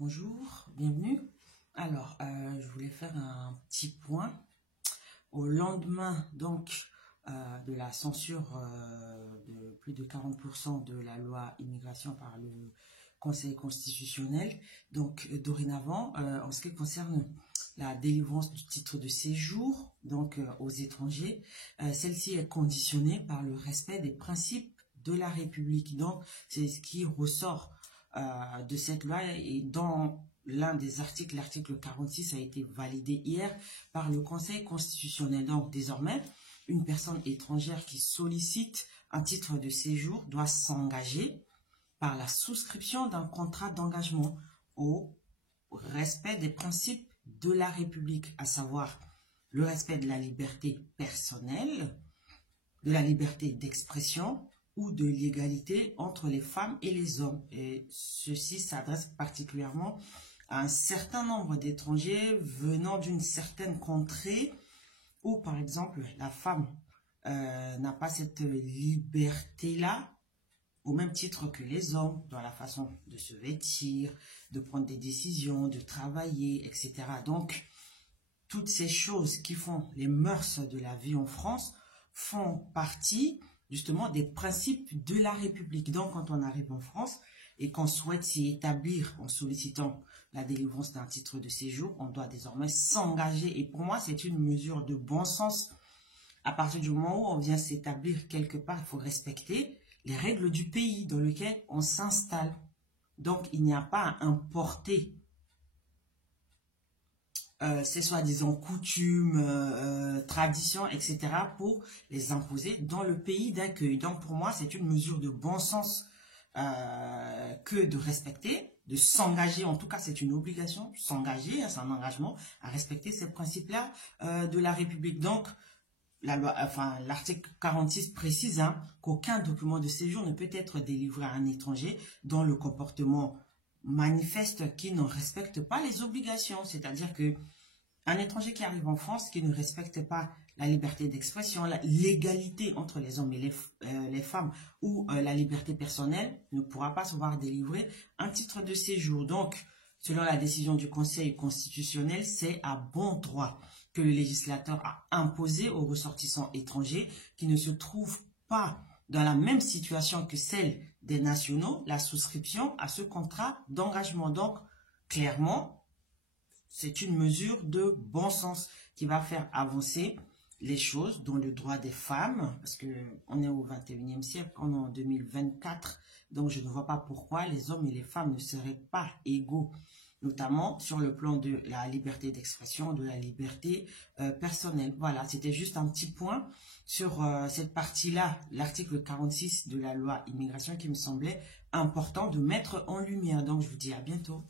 Bonjour, bienvenue. Alors, je voulais faire un petit point au lendemain de la censure de plus de 40% de la loi immigration par le Conseil constitutionnel. Donc, dorénavant, en ce qui concerne la délivrance du titre de séjour aux étrangers, celle-ci est conditionnée par le respect des principes de la République. Donc, c'est ce qui ressort de cette loi, et dans l'un des articles, l'article 46 a été validé hier par le Conseil constitutionnel. Donc désormais, une personne étrangère qui sollicite un titre de séjour doit s'engager par la souscription d'un contrat d'engagement au respect des principes de la République, à savoir le respect de la liberté personnelle, de la liberté d'expression ou de l'égalité entre les femmes et les hommes. Et ceci s'adresse particulièrement à un certain nombre d'étrangers venant d'une certaine contrée où, par exemple, la femme n'a pas cette liberté-là au même titre que les hommes, dans la façon de se vêtir, de prendre des décisions, de travailler, etc. Donc, toutes ces choses qui font les mœurs de la vie en France font partie justement des principes de la République. Donc, quand on arrive en France et qu'on souhaite s'y établir en sollicitant la délivrance d'un titre de séjour, on doit désormais s'engager. Et pour moi, c'est une mesure de bon sens. À partir du moment où on vient s'établir quelque part, il faut respecter les règles du pays dans lequel on s'installe. Donc, il n'y a pas à importer ces soi-disant coutumes, traditions, etc. pour les imposer dans le pays d'accueil. Donc pour moi, c'est une mesure de bon sens que de respecter, de s'engager. En tout cas, c'est une obligation, s'engager, c'est un engagement à respecter ces principes-là de la République. Donc, l'article 46 précise qu'aucun document de séjour ne peut être délivré à un étranger dont le comportement manifeste qui ne respecte pas les obligations. C'est-à-dire que un étranger qui arrive en France, qui ne respecte pas la liberté d'expression, l'égalité entre les hommes et les femmes ou la liberté personnelle, ne pourra pas se voir délivrer un titre de séjour. Donc, selon la décision du Conseil constitutionnel, c'est à bon droit que le législateur a imposé aux ressortissants étrangers qui ne se trouvent pas dans la même situation que celle des nationaux, la souscription à ce contrat d'engagement. Donc, clairement, c'est une mesure de bon sens qui va faire avancer les choses dans le droit des femmes, parce qu'on est au 21e siècle, on est en 2024, donc je ne vois pas pourquoi les hommes et les femmes ne seraient pas égaux, notamment sur le plan de la liberté d'expression, de la liberté personnelle. Voilà, c'était juste un petit point sur cette partie-là, l'article 46 de la loi immigration qui me semblait important de mettre en lumière. Donc je vous dis à bientôt.